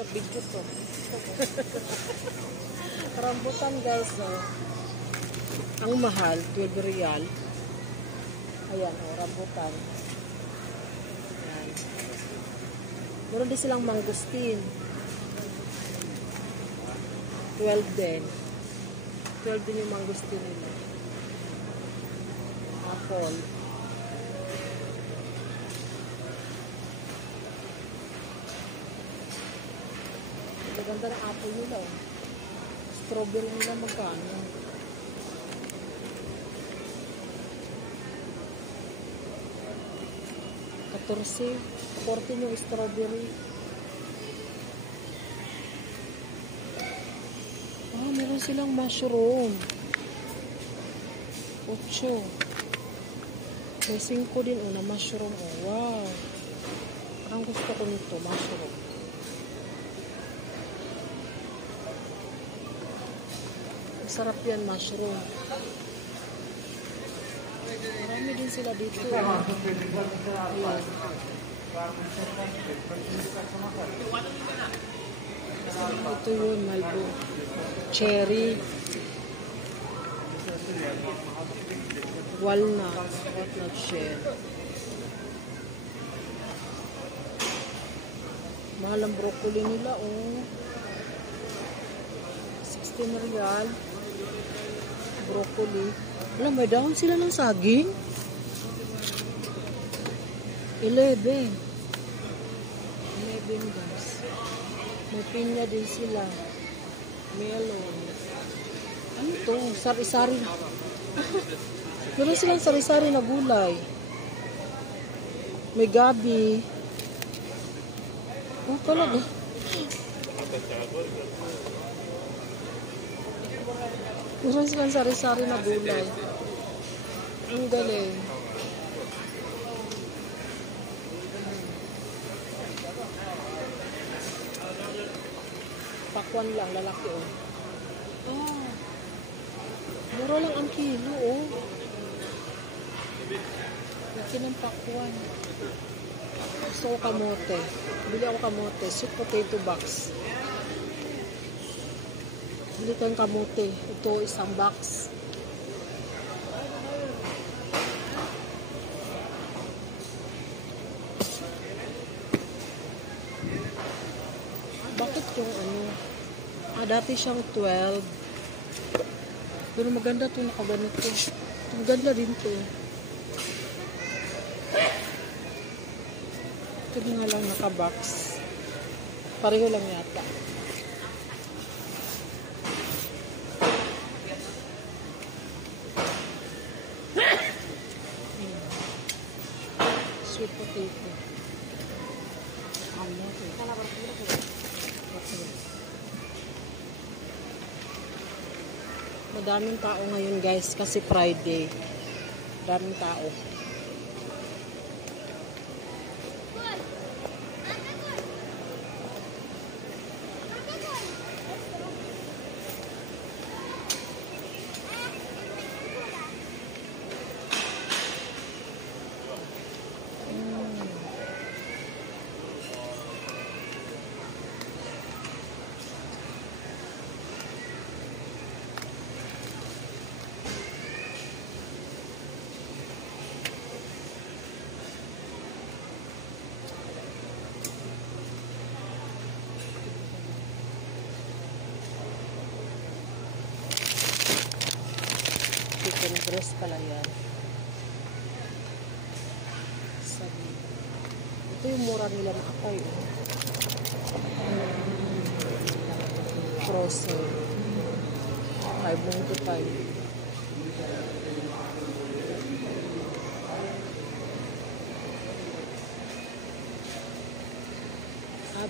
sa video to. Rambutan guys, oh. Ang mahal, 12 real. Ayan, oh, rambutan. Ayan. Meron din silang mangustin. 12 din. 12 din yung mangustin nila. Apple. Ganda ng apple nila. Oh. Strawberry nila magkano. $14 yung strawberry. Ah, meron silang mushroom. 8. May 5 din na mushroom. Oh, wow. Parang gusto ko nito, mushroom. Sarap yan, mushroom. Marami din sila dito. Ayan. Ito yun, Malbo. Cherry. Walnut. Walnut shell. Mahal ang broccoli nila, oh. 16 real. Broccoli. Alam, may dahon sila ng saging. 11 guys. May pinya din sila. Melon. Ano to? Sari-sari. Meron silang sari-sari na gulay. May gabi. Oh, talaga. Meron silang sari-sari na gulay. Ang galing. Pakwan lang, lalaki, oh. Oh. Mura lang ang kilo, oh. Laki ng pakwan. Gusto ko kamote. Bili ako kamote. Sweet potato box. Bili ko yung kamote. Ito, isang box. Bakit yung ano? Dati siyang 12. Pero maganda ito, nakaganito. Maganda din ito. Ito nga lang naka-box. Pareho lang yata. Sweet potato. Madaming tao ngayon guys kasi Friday. Daming tao. Chicken breast pala yan. Sabi. Ito yung mura nila na akay. Frozen. 5.95.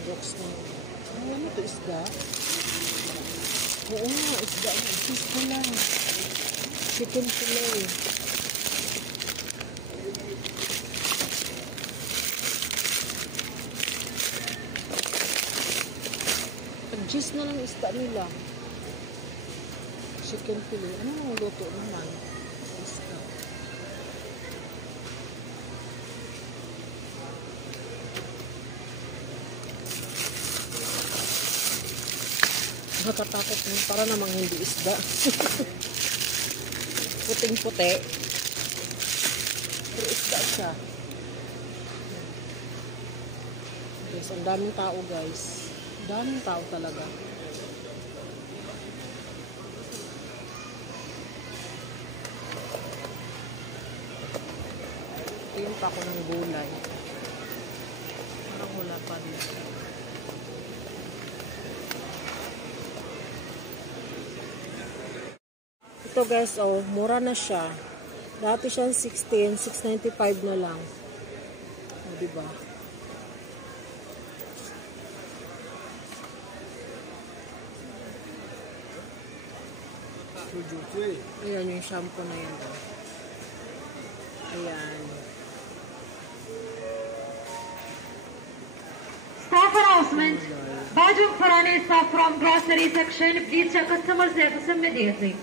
Box na. Ano ito? Isda? Oo nga, isda. Fish ko lang. Chicken fillet. Pag-gis na lang isda nila. Chicken fillet. Ano ang luto naman? Isda. Nakatakot mo. Para namang hindi isda. Puting-puti. Pero isda siya. Guys, ang daming tao guys. Ang daming tao talaga. Tingin pa ako ng gulay. Parang wala pa rin. Ito guys, oh, mura na siya. Dati siya 16, 6.95 na lang. Oh, diba? Ayan yung shampoo na yan. Oh. Ayan. Staff announcement. Bajum Farani staff from grocery section. Please check customer service immediately.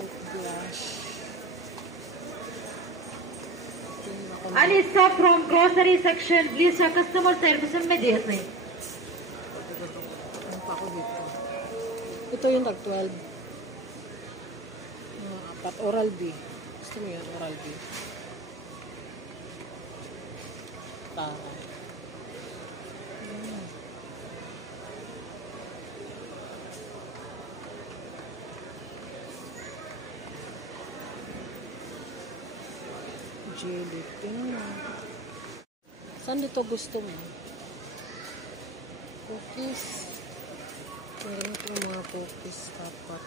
Toothbrush. Any staff from grocery section. Please check customer service immediately. Ano pa ako dito? Ito yung tag 12. Apat. Oral B. Gusto mo yun? Oral B. Para. Jelly. Saan dito gusto mo? Cookies. Meron itong mga cookies dapat.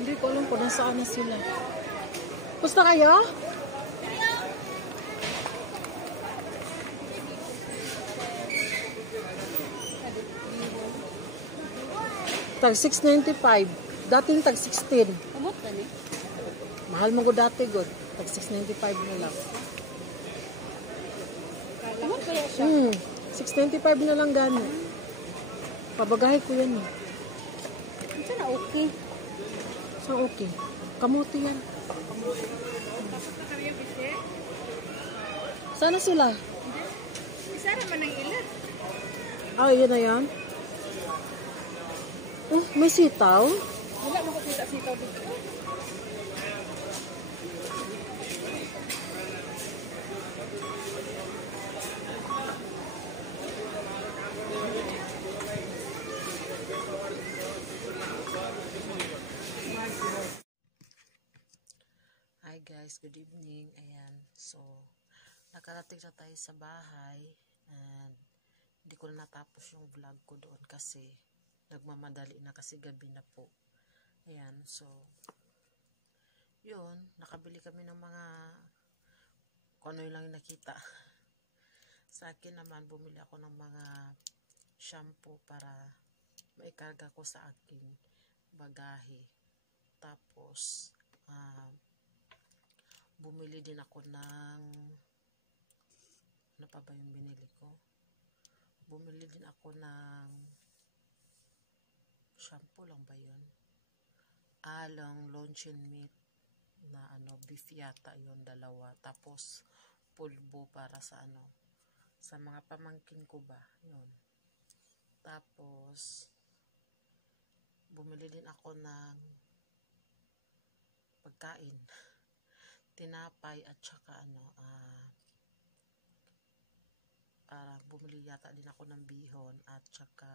Hindi ko alam kung nasaan na sila. Pusta kayo? Tag 6.95. Dating tag 16. Kamot na ni? Mahal mo ko dati, God. Tag 6.95 na lang. Kamot kaya siya? 6.95 na lang gano'n. Pabagahe ko yan eh. Ito na okay. So, okay. Kamuti yan. Sana sila? Isa naman ang ilan. Ah, yun na yan. Oh, may sitaw. Wala makakita sitaw dito. Hi guys, good evening. Ayan, so nakarating na tayo sa bahay and hindi ko na natapos yung vlog ko doon kasi nagmamadali na kasi gabi na po. Ayan, so yun, nakabili kami ng mga kung ano yung lang nakita. Sa akin naman, bumili ako ng mga shampoo para maikarga ko sa akin bagahe. Tapos bumili din ako ng Ano pa ba yung binili ko? Bumili din ako ng shampoo lang ba yun? Long luncheon meat na beef yata yun, 2. Tapos pulbo para sa sa mga pamangkin ko ba, yun. Tapos bumili din ako ng pagkain, tinapay at saka bumili yata din ako ng bihon at saka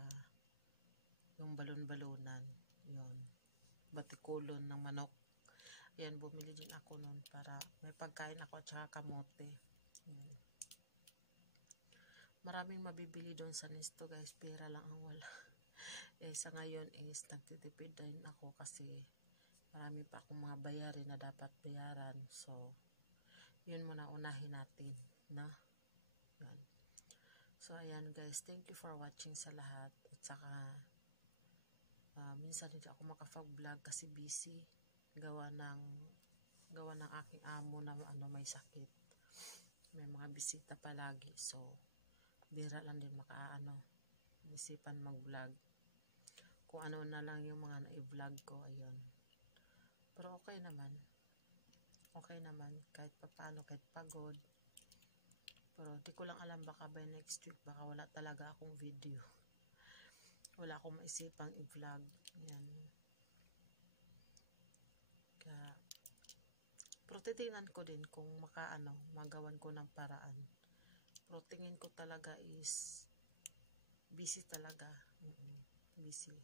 yung balon-balonan, yun, batikulon ng manok. Ayan, bumili din ako nun para may pagkain ako at saka kamote. Yun. Maraming mabibili doon sa Nesto guys, pera lang ang wala. Sa ngayon is nagtitipid din ako kasi marami pa akong mga bayarin na dapat bayaran. So, yun muna unahin natin, na. Yan. So, ayan guys, thank you for watching sa lahat. At saka, minsan hindi ako makapag-vlog kasi busy. Gawa ng aking amo na may sakit. May mga bisita palagi. So, bira lang din isipan mag-vlog. Kung ano na lang yung mga na-vlog ko, ayun. Pero okay naman. Okay naman. Kahit paano, kahit pagod. Pero di ko lang alam, baka by next week, baka wala talaga akong video. Wala akong maisipang i-vlog. Yan. Kaya, pero titingnan ko din kung magawan ko ng paraan. Pero tingin ko talaga is busy talaga. Busy.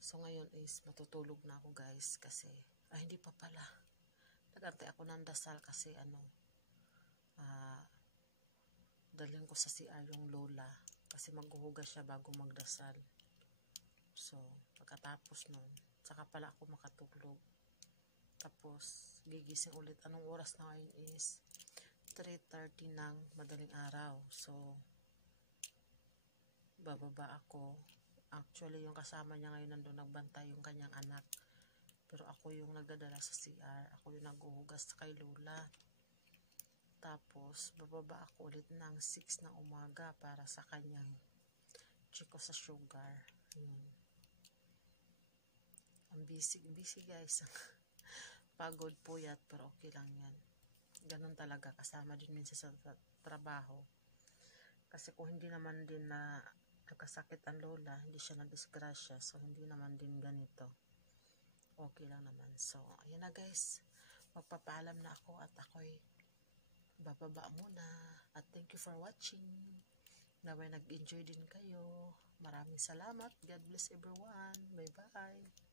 So ngayon is matutulog na ako guys kasi, hindi pa pala. Nagantay ako ng dasal kasi dalhin ko sa CR yung lola kasi maghuhugas siya bago magdasal. So, pagkatapos nun, saka pala ako makatulog. Tapos, gigising ulit. Anong oras na ngayon is 3:30 ng madaling araw. So, bababa ako. Actually, yung kasama niya ngayon nandun nagbantay yung kanyang anak. Pero ako yung nagdadala sa CR. Ako yung naghuhugas kay lola. Tapos, bababa ako ulit ng 6 ng umaga para sa kanyang chiko sa sugar. Yun. Ang busy guys. Pagod, puyat, pero okay lang yan. Ganun talaga, kasama din minsan sa trabaho. Kasi kung hindi naman din na nagkasakit ang lola, hindi siya na-disgrasya, so hindi naman din ganito. Okay lang naman. So, ayan na guys. Magpapaalam na ako at ako'y bababa muna. At thank you for watching. Naway nag-enjoy din kayo. Maraming salamat. God bless everyone. Bye-bye.